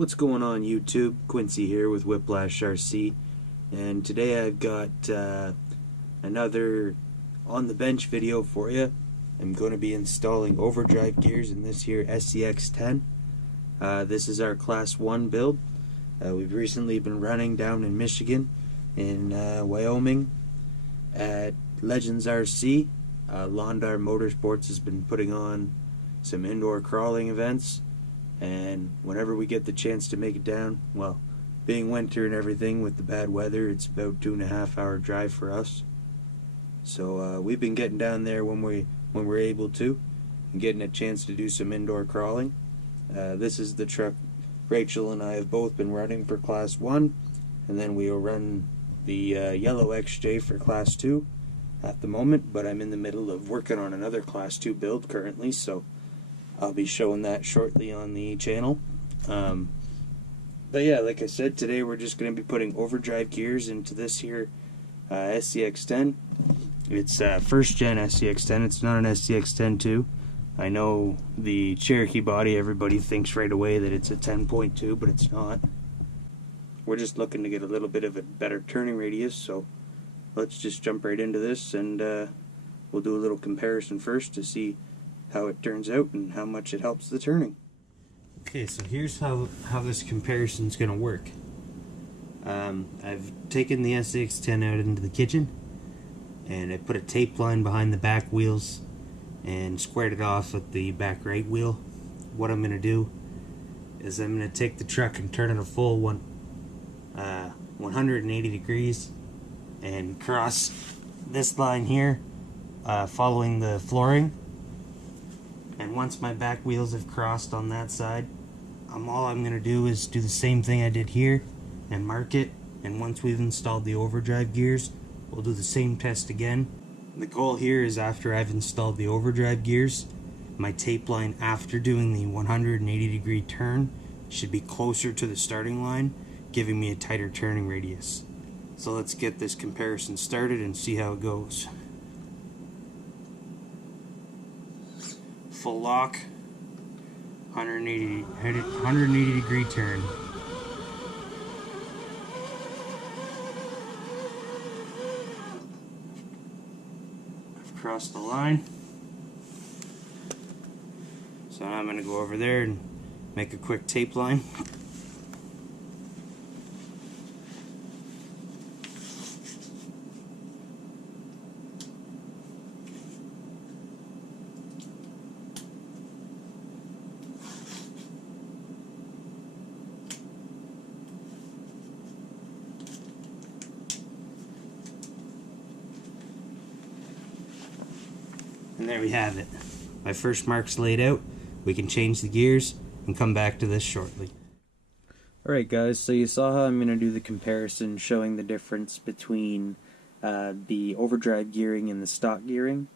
What's going on YouTube? Quincy here with Whiplash RC, and today I've got another on the bench video for you. I'm going to be installing overdrive gears in this here SCX10. This is our class 1 build. We've recently been running down in Michigan, in Wyoming at Legends RC. Londar Motorsports has been putting on some indoor crawling events, and whenever we get the chance to make it down, well, being winter and everything with the bad weather, it's about 2.5 hour drive for us. So we've been getting down there when we're able to, and getting a chance to do some indoor crawling. This is the truck Rachel and I have both been running for class 1, and then we'll run the yellow XJ for class 2 at the moment, but I'm in the middle of working on another class 2 build currently, so I'll be showing that shortly on the channel. But yeah, like I said, today we're just going to be putting overdrive gears into this here SCX10. It's first gen SCX10. It's not an SCX10 2. I know the Cherokee body, everybody thinks right away that it's a 10.2, but it's not. We're just looking to get a little bit of a better turning radius, so let's just jump right into this, and we'll do a little comparison first to see how it turns out and how much it helps the turning. Okay, so here's how this comparison is going to work. I've taken the SCX10 out into the kitchen, and I put a tape line behind the back wheels and squared it off with the back right wheel. What I'm going to do is I'm going to take the truck and turn it a full 180 degrees and cross this line here, following the flooring. And once my back wheels have crossed on that side, all I'm going to do is do the same thing I did here and mark it. And once we've installed the overdrive gears, we'll do the same test again. The goal here is, after I've installed the overdrive gears, my tape line after doing the 180 degree turn should be closer to the starting line, giving me a tighter turning radius. So let's get this comparison started and see how it goes. Full lock, 180 degree turn. I've crossed the line. So now I'm going to go over there and make a quick tape line. And there we have it. My first mark's laid out. We can change the gears and come back to this shortly. Alright guys, so you saw how I'm going to do the comparison showing the difference between the overdrive gearing and the stock gearing.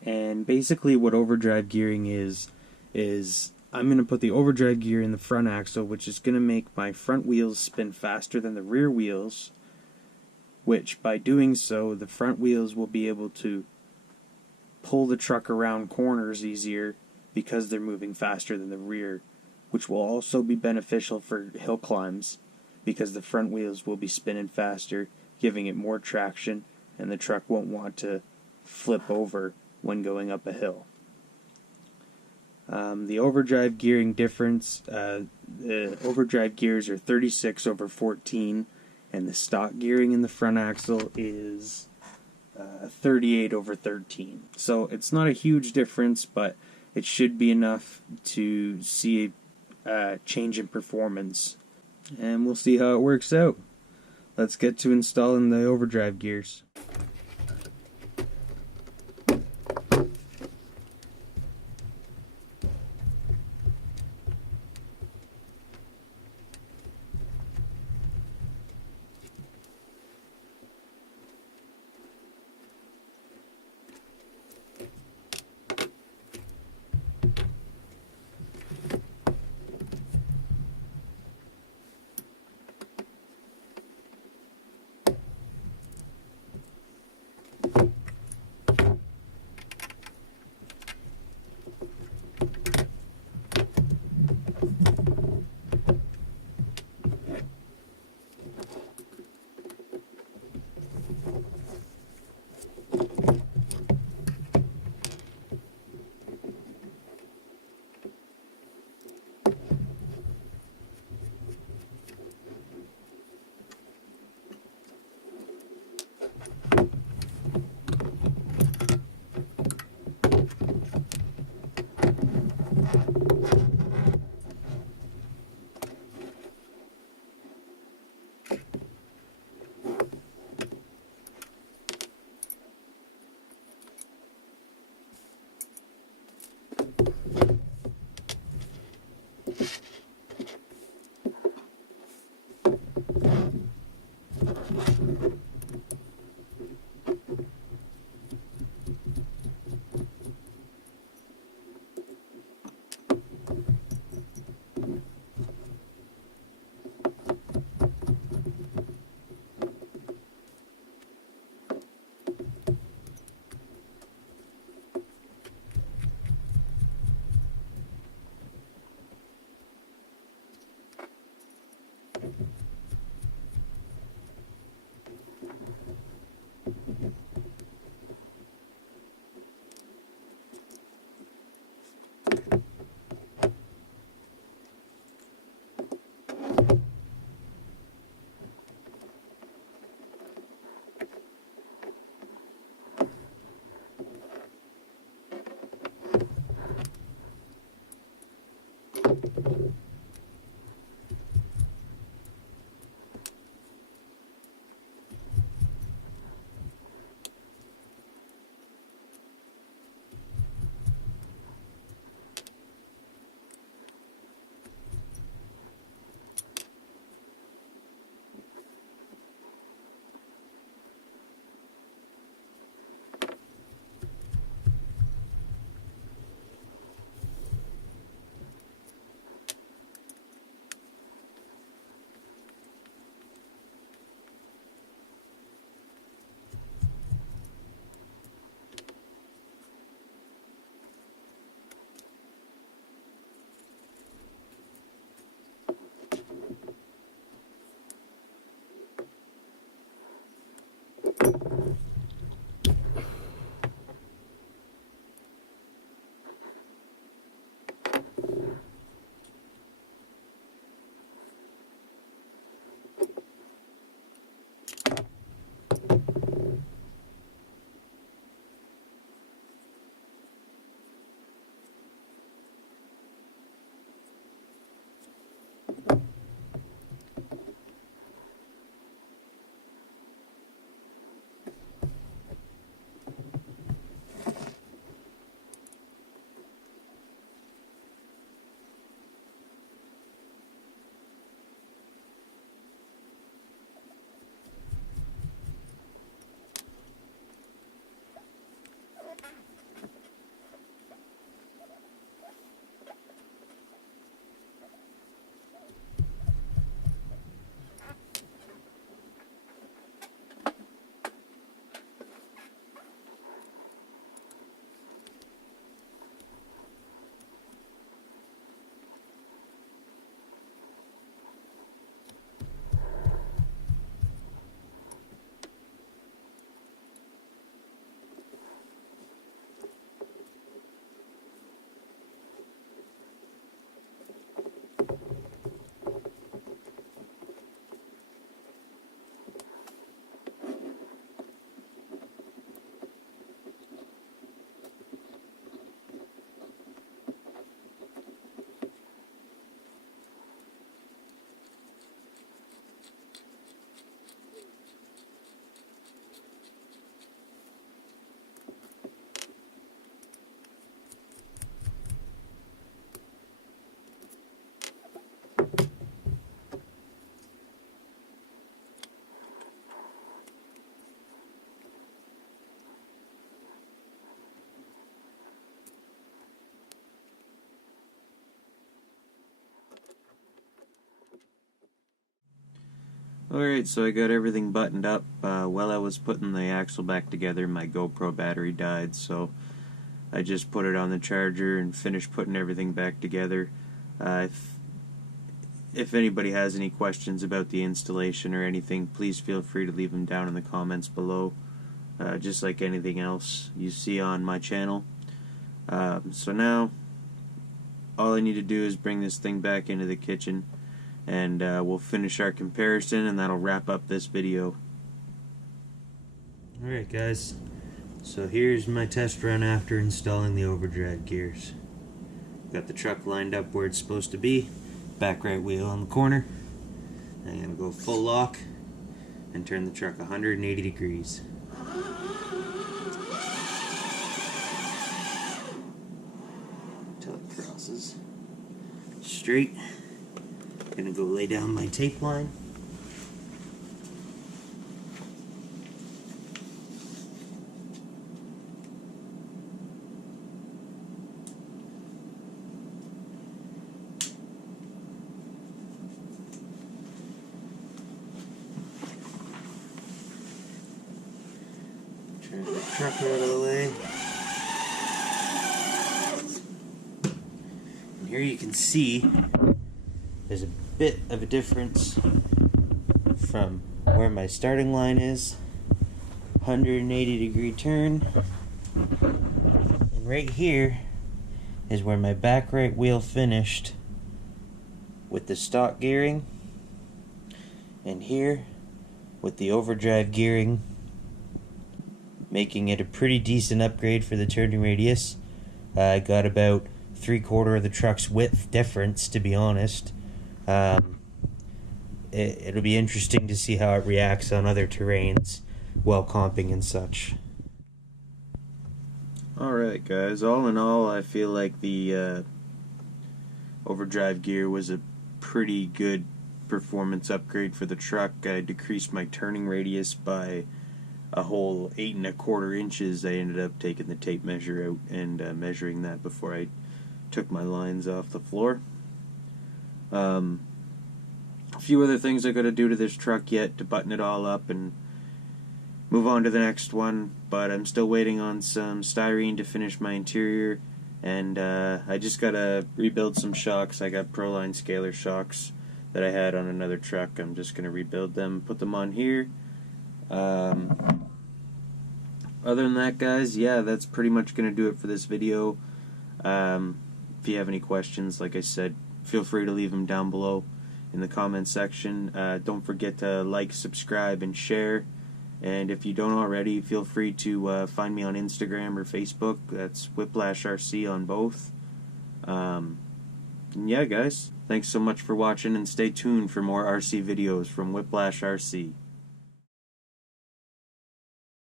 And basically what overdrive gearing is I'm going to put the overdrive gear in the front axle, which is going to make my front wheels spin faster than the rear wheels, which by doing so the front wheels will be able to pull the truck around corners easier because they're moving faster than the rear, which will also be beneficial for hill climbs because the front wheels will be spinning faster, giving it more traction, and the truck won't want to flip over when going up a hill. The overdrive gearing difference, the overdrive gears are 36/14, and the stock gearing in the front axle is 38/13. So it's not a huge difference, but it should be enough to see a change in performance. And we'll see how it works out. Let's get to installing the overdrive gears. Alright, so I got everything buttoned up. While I was putting the axle back together, my GoPro battery died, so I just put it on the charger and finished putting everything back together. If anybody has any questions about the installation or anything, please feel free to leave them down in the comments below, just like anything else you see on my channel. So now, all I need to do is bring this thing back into the kitchen, and we'll finish our comparison, and that'll wrap up this video. Alright guys, so here's my test run after installing the overdrive gears. Got the truck lined up where it's supposed to be, back right wheel on the corner. I'm going to go full lock and turn the truck 180 degrees. Until it crosses straight. Gonna go lay down my tape line. Turn the truck out of the way. And here you can see there's a bit of a difference from where my starting line is. 180 degree turn. And right here is where my back right wheel finished with the stock gearing. And here with the overdrive gearing, making it a pretty decent upgrade for the turning radius. I got about 3/4 of the truck's width difference, to be honest. It'll be interesting to see how it reacts on other terrains while comping and such. Alright guys, all in all, I feel like the overdrive gear was a pretty good performance upgrade for the truck. I decreased my turning radius by a whole 8 1/4 inches. I ended up taking the tape measure out and measuring that before I took my lines off the floor. A few other things I gotta do to this truck yet to button it all up and move on to the next one, but I'm still waiting on some styrene to finish my interior, and I just gotta rebuild some shocks. I got Proline scalar shocks that I had on another truck. I'm just gonna rebuild them, put them on here. Other than that guys, yeah, that's pretty much gonna do it for this video. If you have any questions, like I said, feel free to leave them down below in the comment section. Don't forget to like, subscribe, and share. And if you don't already, feel free to find me on Instagram or Facebook. That's Whiplash RC on both. And yeah guys, thanks so much for watching, and stay tuned for more RC videos from Whiplash RC.